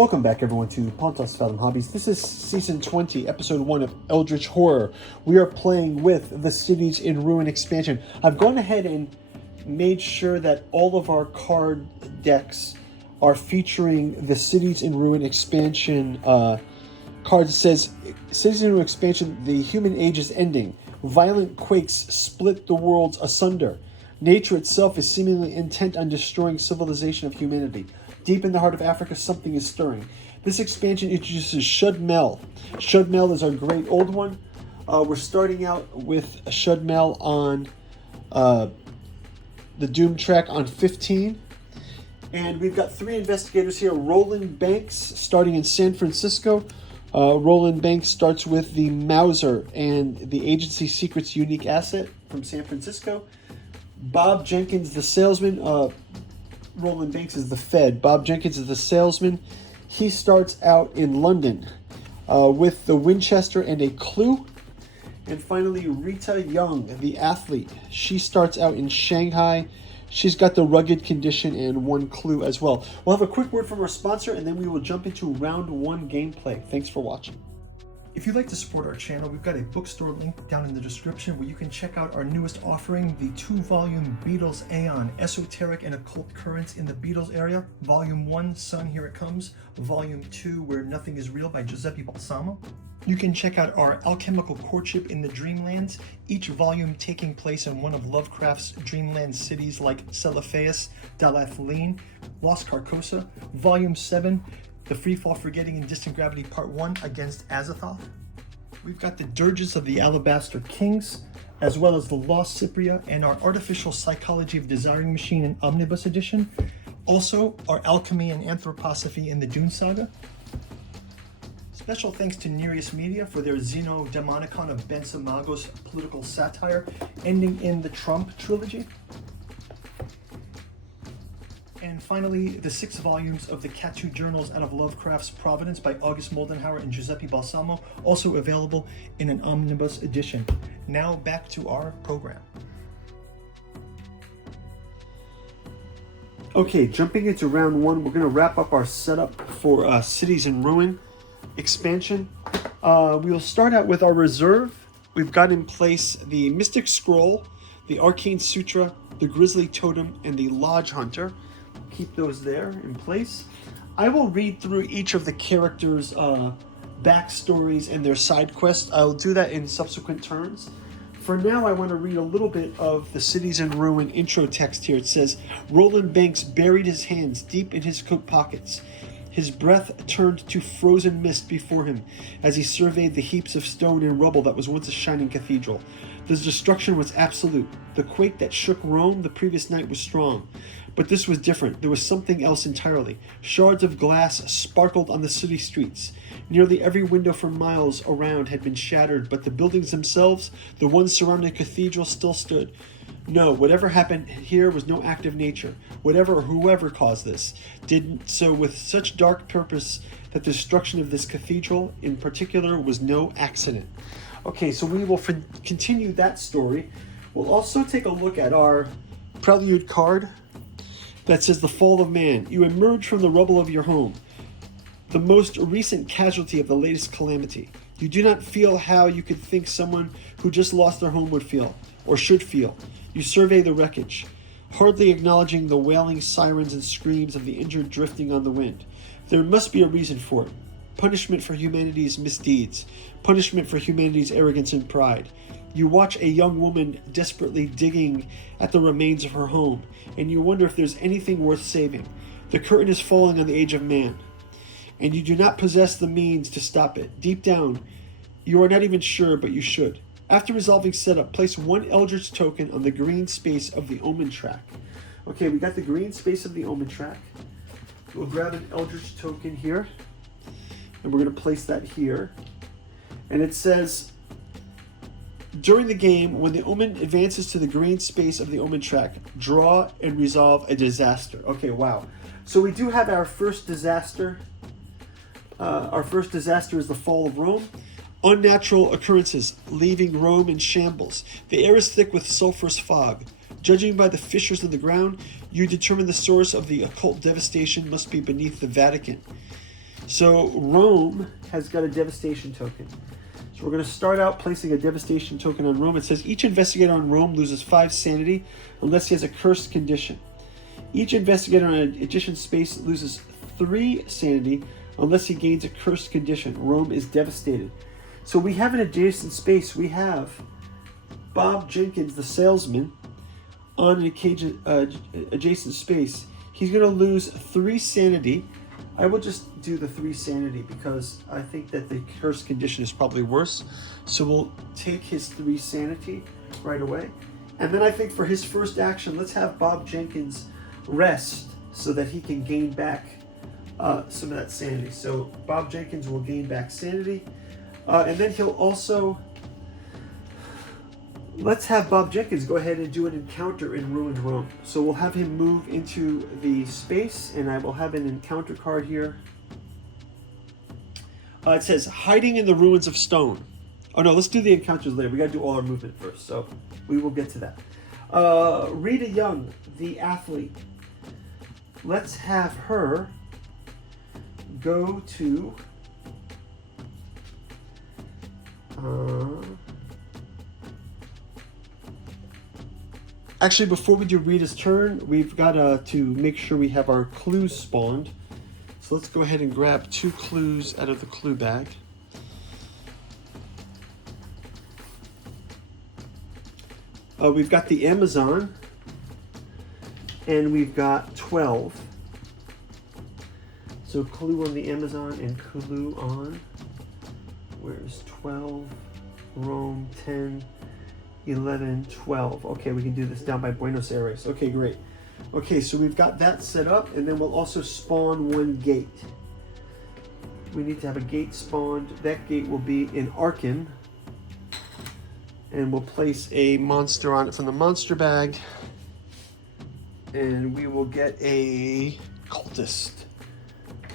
Welcome back, everyone, to Pontos, Fathom Hobbies. This is Season 20, Episode 1 of Eldritch Horror. We are playing with the Cities in Ruin expansion. I've gone ahead and made sure that all of our card decks are featuring the Cities in Ruin expansion card. It says, Cities in Ruin expansion, the human age is ending. Violent quakes split the worlds asunder. Nature itself is seemingly intent on destroying civilization of humanity. Deep in the heart of Africa, something is stirring. This expansion introduces Shudde. Shudde is our great old one. We're starting out with Shudde on the Doom track on 15. And we've got three investigators here. Roland Banks, starting in San Francisco. Roland Banks starts with the Mauser and the agency secret's unique asset from San Francisco. Bob Jenkins, the salesman. Roland Banks is the Fed. Bob Jenkins is the salesman. He starts out in London with the Winchester and a clue. And finally, Rita Young, the athlete. She starts out in Shanghai. She's got the rugged condition and one clue as well. We'll have a quick word from our sponsor, and then we will jump into round one gameplay. Thanks for watching. If you'd like to support our channel, we've got a bookstore link down in the description where you can check out our newest offering, the 2-volume Beatles Aeon, Esoteric and Occult Currents in the Beatles Area. Volume 1, Sun, Here It Comes. Volume 2, Where Nothing Is Real by Giuseppe Balsamo. You can check out our Alchemical Courtship in the Dreamlands, each volume taking place in one of Lovecraft's dreamland cities like Celophaeus, Dalathaline, Lost Carcosa. Volume 7, The Freefall, Forgetting, and Distant Gravity Part 1 Against Azathoth. We've got the Dirges of the Alabaster Kings, as well as the Lost Cypria and our Artificial Psychology of Desiring Machine in Omnibus Edition. Also, our Alchemy and Anthroposophy in the Dune Saga. Special thanks to Nereus Media for their Xenodemonicon of Ben Samagos political satire, ending in the Trump trilogy. And finally, the 6 volumes of the Katu Journals out of Lovecraft's Providence by August Moldenhauer and Giuseppe Balsamo, also available in an omnibus edition. Now back to our program. Okay, jumping into round one, we're going to wrap up our setup for Cities in Ruin expansion. We will start out with our reserve. We've got in place the Mystic Scroll, the Arcane Sutra, the Grisly Totem, and the Lodge Hunter. Keep those there in place. I will read through each of the characters' backstories and their side quests. I'll do that in subsequent turns. For now, I want to read a little bit of the Cities in Ruin intro text here. It says, Roland Banks buried his hands deep in his coat pockets. His breath turned to frozen mist before him as he surveyed the heaps of stone and rubble that was once a shining cathedral. The destruction was absolute. The quake that shook Rome the previous night was strong. But this was different. There was something else entirely. Shards of glass sparkled on the city streets. Nearly every window for miles around had been shattered, but the buildings themselves, the ones surrounding the cathedral, still stood. No, whatever happened here was no act of nature. Whatever or whoever caused this did so with such dark purpose that the destruction of this cathedral in particular was no accident. Okay, so we will continue that story. We'll also take a look at our prelude card that says The Fall of Man. You emerge from the rubble of your home, the most recent casualty of the latest calamity. You do not feel how you could think someone who just lost their home would feel, or should feel. You survey the wreckage, hardly acknowledging the wailing sirens and screams of the injured drifting on the wind. There must be a reason for it. Punishment for humanity's misdeeds. Punishment for humanity's arrogance and pride. You watch a young woman desperately digging at the remains of her home, and you wonder if there's anything worth saving. The curtain is falling on the age of man, and you do not possess the means to stop it. Deep down, you are not even sure, but you should. After resolving setup, place 1 Eldritch token on the green space of the Omen track. Okay, we got the green space of the Omen track. We'll grab an Eldritch token here, and we're going to place that here. And it says, during the game, when the Omen advances to the green space of the Omen track, draw and resolve a disaster. Okay, wow. So we do have our first disaster. Our first disaster is the fall of Rome. Unnatural occurrences, leaving Rome in shambles. The air is thick with sulfurous fog. Judging by the fissures in the ground, you determine the source of the occult devastation must be beneath the Vatican. So Rome has got a devastation token. So we're going to start out placing a devastation token on Rome. It says each investigator on Rome loses 5 sanity unless he has a cursed condition. Each investigator on an adjacent space loses 3 sanity unless he gains a cursed condition. Rome is devastated. So we have an adjacent space. We have Bob Jenkins, the salesman, on an adjacent space. He's going to lose 3 sanity. I will just do the 3 sanity because I think that the cursed condition is probably worse. So we'll take his 3 sanity right away. And then I think for his first action, let's have Bob Jenkins rest so that he can gain back some of that sanity. So Bob Jenkins will gain back sanity. And then he'll also... Let's have Bob Jenkins go ahead and do an encounter in Ruined Rome. So we'll have him move into the space, and I will have an encounter card here. It says, hiding in the ruins of stone. Oh no, let's do the encounters later. We gotta do all our movement first, so we will get to that. Rita Young, the athlete. Let's have her go to... Actually, before we do Rita's turn, we've got to make sure we have our clues spawned. So let's go ahead and grab 2 clues out of the clue bag. We've got the Amazon, and we've got 12. So clue on the Amazon and clue on, where's 12, Rome, 10, 11, 12. Okay, we can do this down by Buenos Aires. Okay, great. Okay, so we've got that set up, and then we'll also spawn 1 gate. We need to have a gate spawned. That gate will be in Arkham, and we'll place a monster on it from the monster bag, and we will get a cultist.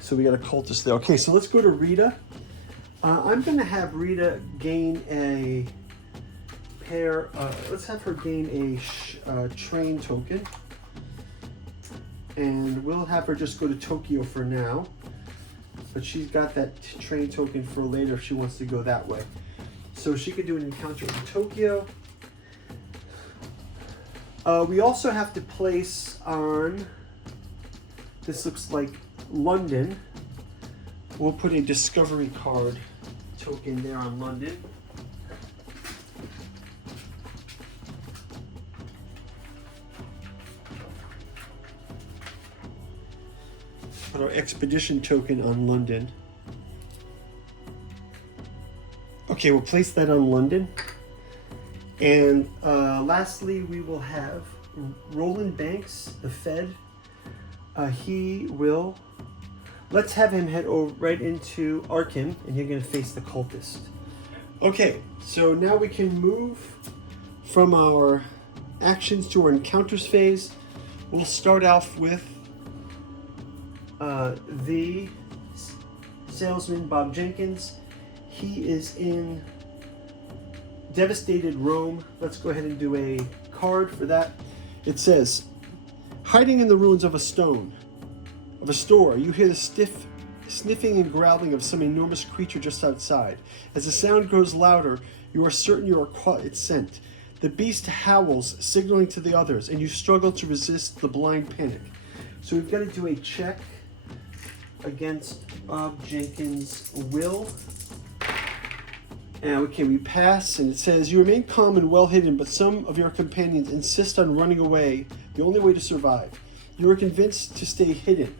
So we got a cultist there. Okay, so let's go to Rita. I'm going to have Rita gain a pair. Let's have her gain a train token, and we'll have her just go to Tokyo for now. But she's got that train token for later if she wants to go that way. So she could do an encounter in Tokyo. We also have to place on, this looks like London. We'll put a discovery card token there on London. Put our expedition token on London. Okay, we'll place that on London. And lastly, we will have Roland Banks, the Fed. He will... Let's have him head over right into Arkham, and you're going to face the cultist. Okay, so now we can move from our actions to our encounters phase. We'll start off with the salesman, Bob Jenkins. He is in devastated Rome. Let's go ahead and do a card for that. It says, hiding in the ruins of a store, you hear the stiff sniffing and growling of some enormous creature just outside. As the sound grows louder, you are certain you are caught its scent. The beast howls, signaling to the others, and you struggle to resist the blind panic. So we've got to do a check against Bob Jenkins' will. And okay, we pass, and it says, you remain calm and well hidden, but some of your companions insist on running away, the only way to survive. You are convinced to stay hidden.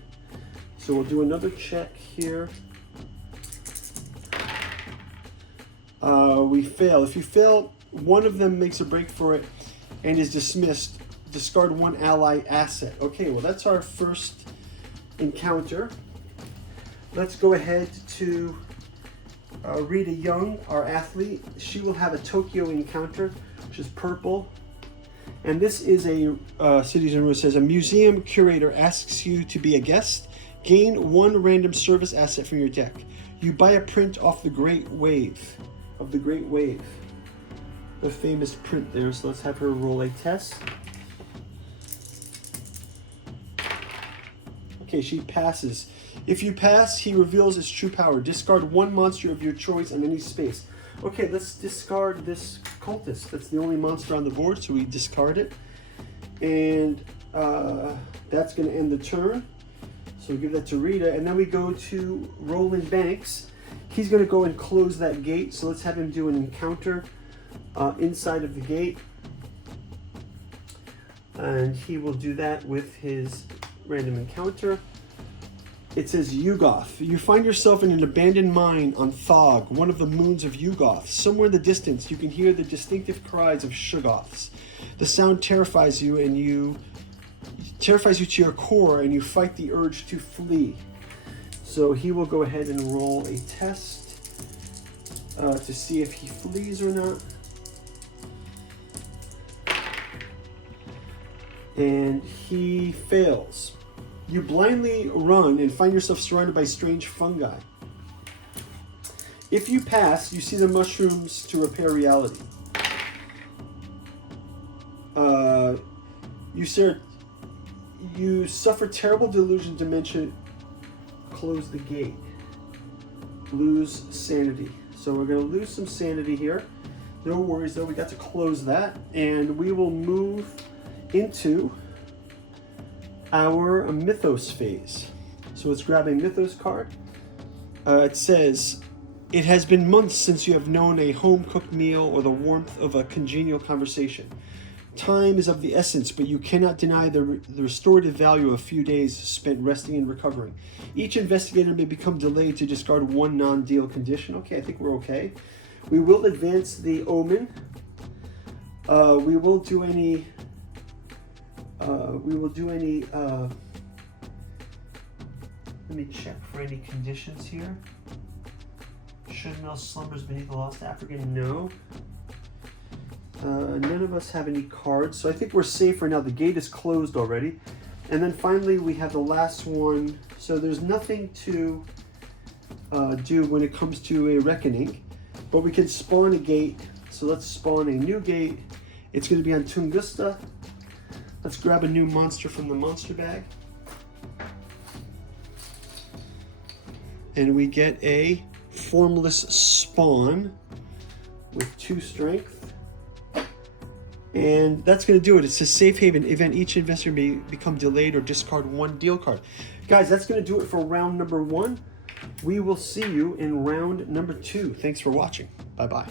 So we'll do another check here. We fail. If you fail, one of them makes a break for it and is dismissed. Discard 1 ally asset. Okay, well that's our first encounter. Let's go ahead to Rita Young, our athlete. She will have a Tokyo encounter, which is purple. And this is a Cities in Ruins says, a museum curator asks you to be a guest. Gain 1 random service asset from your deck. You buy a print off the Great Wave, the famous print there. So let's have her roll a test. Okay, she passes. If you pass, he reveals his true power. Discard one monster of your choice on any space. Okay, let's discard this cultist. That's the only monster on the board, so we discard it. And that's going to end the turn. So we give that to Rita. And then we go to Roland Banks. He's going to go and close that gate. So let's have him do an encounter inside of the gate. And he will do that with his random encounter. It says Yugoth. You find yourself in an abandoned mine on Thog, one of the moons of Yugoth. Somewhere in the distance, you can hear the distinctive cries of Shuggoths. The sound terrifies you to your core, and you fight the urge to flee. So he will go ahead and roll a test to see if he flees or not. And he fails. You blindly run and find yourself surrounded by strange fungi. If you pass, you see the mushrooms to repair reality. You suffer terrible delusion, dementia. Close the gate. Lose sanity. So we're going to lose some sanity here. No worries though, we got to close that. And we will move into our Mythos phase. So let's grab a Mythos card. It says, it has been months since you have known a home-cooked meal or the warmth of a congenial conversation. Time is of the essence, but you cannot deny the restorative value of a few days spent resting and recovering. Each investigator may become delayed to discard one non-deal condition. Okay, I think we're okay. We will advance the Omen. We will do any... let me check for any conditions here. Shudde slumbers beneath the lost African. No. None of us have any cards, so I think we're safe for now. The gate is closed already. And then finally we have the last one. So there's nothing to do when it comes to a reckoning, but we can spawn a gate. So let's spawn a new gate. It's going to be on Tunguska. Let's grab a new monster from the monster bag. And we get a formless spawn with 2 strength. And that's going to do it. It's a safe haven event. Each investor may become delayed or discard one deal card. Guys, that's going to do it for round number 1. We will see you in round number 2. Thanks for watching. Bye-bye.